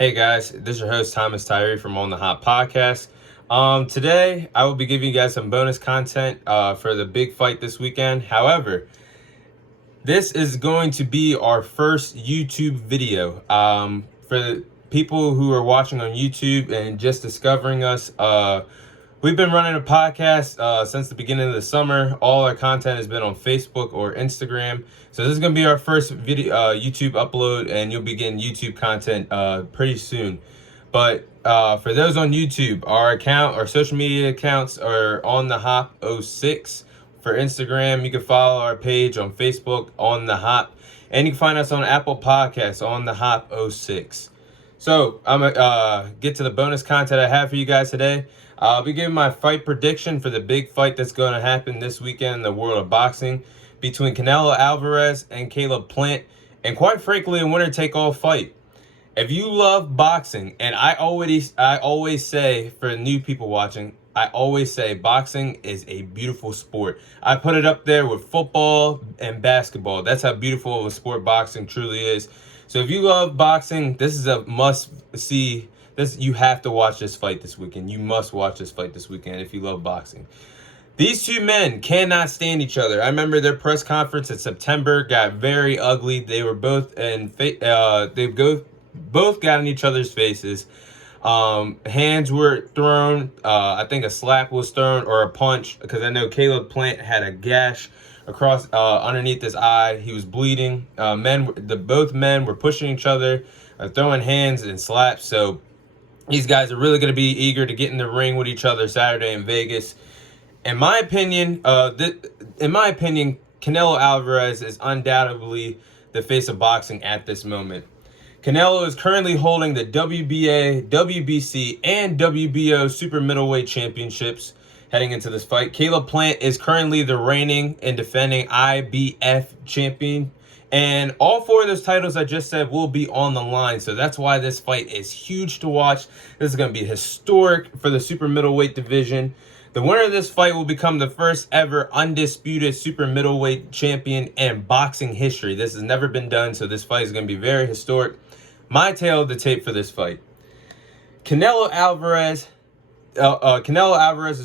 Hey guys, this is your host Thomas Tyree from On the Hot Podcast. Today I will be giving you guys some bonus content for the big fight this weekend. However, this is going to be our first YouTube video. For the people who are watching on YouTube and just discovering us, we've been running a podcast since the beginning of the summer. All our content has been on Facebook or Instagram. So this is going to be our first video YouTube upload, and you'll be getting YouTube content pretty soon. But for those on YouTube, our social media accounts are on the Hop 06. For Instagram, you can follow our page on Facebook on the Hop, and you can find us on Apple Podcasts on the Hop 06. So I'm gonna get to the bonus content I have for you guys today. I'll be giving my fight prediction for the big fight that's going to happen this weekend in the world of boxing between Canelo Alvarez and Caleb Plant, and quite frankly, a winner-take-all fight. If you love boxing, and I always say, for new people watching, I always say boxing is a beautiful sport. I put it up there with football and basketball. That's how beautiful of a sport boxing truly is. So if you love boxing, this is a must-see. You have to watch this fight this weekend. You must watch this fight this weekend if you love boxing. These two men cannot stand each other. I remember their press conference in September got very ugly. They were both both got in each other's faces. Hands were thrown. I think a slap was thrown or a punch, because I know Caleb Plant had a gash across underneath his eye. He was bleeding. Both men were pushing each other, throwing hands and slaps. So these guys are really going to be eager to get in the ring with each other Saturday in Vegas. In my opinion, Canelo Alvarez is undoubtedly the face of boxing at this moment. Canelo is currently holding the WBA, WBC, and WBO super middleweight championships heading into this fight. Caleb Plant is currently the reigning and defending IBF champion. And all four of those titles I just said will be on the line. So that's why this fight is huge to watch. This is going to be historic for the super middleweight division. The winner of this fight will become the first ever undisputed super middleweight champion in boxing history. This has never been done, so this fight is going to be very historic. My tale of the tape for this fight. Canelo Alvarez's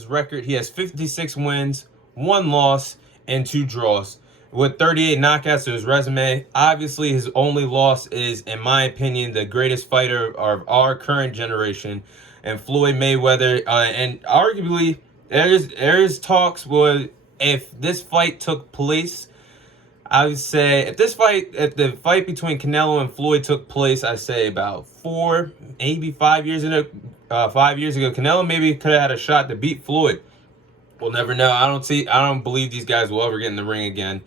record, he has 56 wins, 1 loss, and 2 draws, with 38 knockouts to his resume. Obviously, his only loss is, in my opinion, the greatest fighter of our current generation, and Floyd Mayweather. And arguably, there is talks where if this fight took place, I would say if the fight between Canelo and Floyd took place, I say about 4, maybe 5 years ago, Canelo maybe could have had a shot to beat Floyd. We'll never know. I don't believe these guys will ever get in the ring again.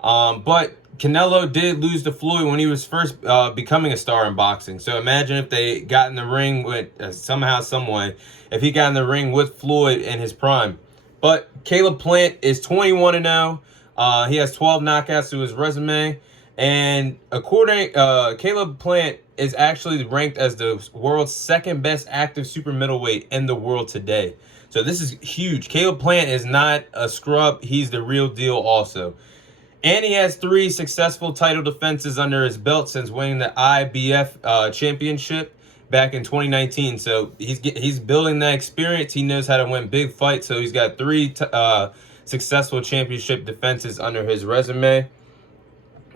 But Canelo did lose to Floyd when he was first becoming a star in boxing. So imagine if they got in the ring with somehow, some way, if he got in the ring with Floyd in his prime. But Caleb Plant is 21-0. He has 12 knockouts to his resume. And Caleb Plant is actually ranked as the world's second best active super middleweight in the world today. So this is huge. Caleb Plant is not a scrub. He's the real deal also. And he has 3 successful title defenses under his belt since winning the IBF championship back in 2019. So he's building that experience. He knows how to win big fights. So he's got 3 successful championship defenses under his resume.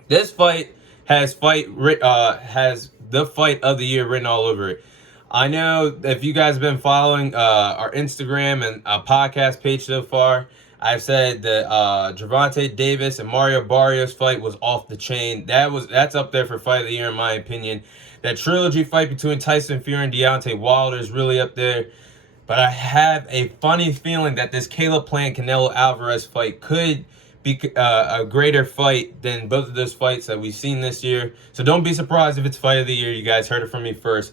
This fight has the fight of the year written all over it. I know if you guys have been following our Instagram and podcast page so far, I've said that Gervonta Davis and Mario Barrios fight was off the chain. That's up there for fight of the year in my opinion. That trilogy fight between Tyson Fury and Deontay Wilder is really up there. But I have a funny feeling that this Caleb Plant Canelo Alvarez fight could be a greater fight than both of those fights that we've seen this year. So don't be surprised if it's fight of the year. You guys heard it from me first.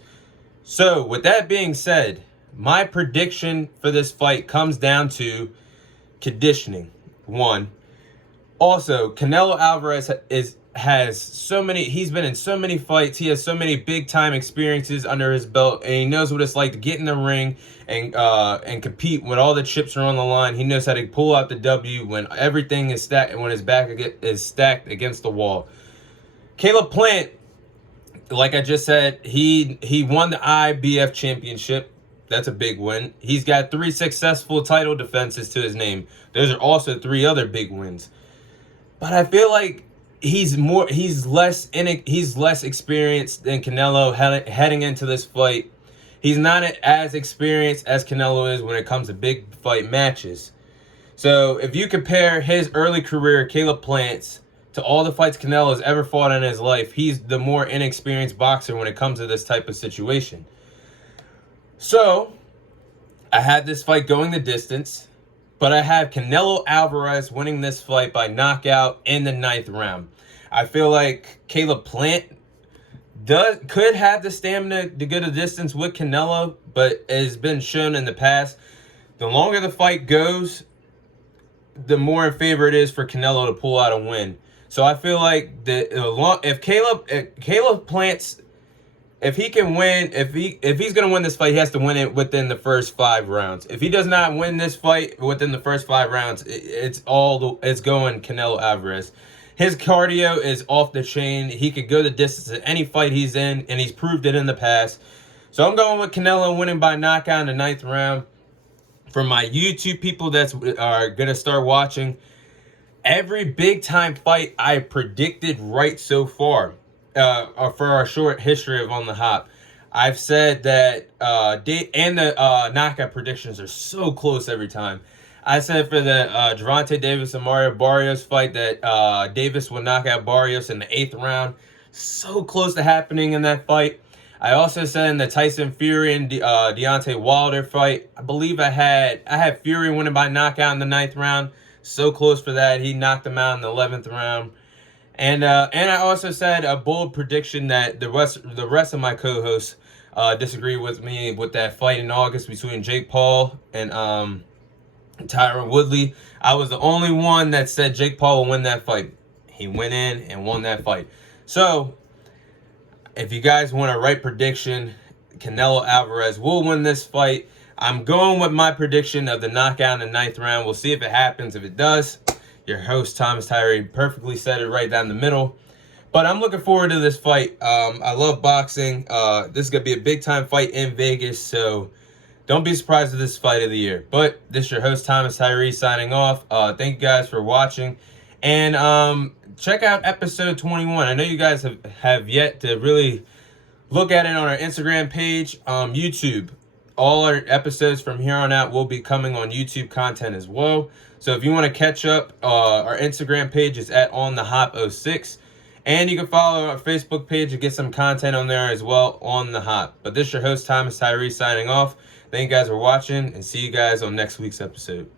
So with that being said, my prediction for this fight comes down to conditioning. 1. Also, Canelo Alvarez he's been in so many fights. He has so many big time experiences under his belt, and he knows what it's like to get in the ring and compete when all the chips are on the line. He knows how to pull out the W when everything is stacked and when his back is stacked against the wall. Caleb Plant, like I just said, he won the IBF championship. That's a big win. He's got 3 successful title defenses to his name. Those are also 3 other big wins. But I feel like he's less experienced than Canelo heading into this fight. He's not as experienced as Canelo is when it comes to big fight matches. So if you compare his early career, Caleb Plant's, to all the fights Canelo has ever fought in his life, he's the more inexperienced boxer when it comes to this type of situation. So I had this fight going the distance, but I have Canelo Alvarez winning this fight by knockout in the 9th round. I feel like Caleb Plant could have the stamina to go the distance with Canelo, but it has been shown in the past, the longer the fight goes, the more in favor it is for Canelo to pull out a win. So I feel like if Caleb Plant's, if he can win, if he's gonna win this fight, he has to win it within the first 5 rounds. If he does not win this fight within the first 5 rounds, it's going Canelo Alvarez. His cardio is off the chain. He could go the distance at any fight he's in, and he's proved it in the past. So I'm going with Canelo winning by knockout in the 9th round. For my YouTube people that are gonna start watching, every big time fight I predicted right so far. For our short history of On the Hop, I've said that the knockout predictions are so close every time. I said for the Gervonta Davis and Mario Barrios fight that Davis would knock out Barrios in the 8th round. So close to happening in that fight. I also said in the Tyson Fury and Deontay Wilder fight, I believe I had Fury winning by knockout in the 9th round. So close for that. He knocked him out in the 11th round. And I also said a bold prediction that the rest of my co-hosts disagree with me with that fight in August between Jake Paul and Tyron Woodley. I was the only one that said Jake Paul will win that fight. He went in and won that fight. So if you guys want a right prediction, Canelo Alvarez will win this fight. I'm going with my prediction of the knockout in the 9th round. We'll see if it happens. If it does, your host, Thomas Tyree, perfectly said it right down the middle. But I'm looking forward to this fight. I love boxing. This is going to be a big-time fight in Vegas, so don't be surprised at this fight of the year. But this is your host, Thomas Tyree, signing off. Thank you guys for watching. And check out episode 21. I know you guys have yet to really look at it on our Instagram page, YouTube. All our episodes from here on out will be coming on YouTube content as well. So if you want to catch up, our Instagram page is at OnTheHop06. And you can follow our Facebook page and get some content on there as well on The Hop. But this is your host, Thomas Tyree, signing off. Thank you guys for watching, and see you guys on next week's episode.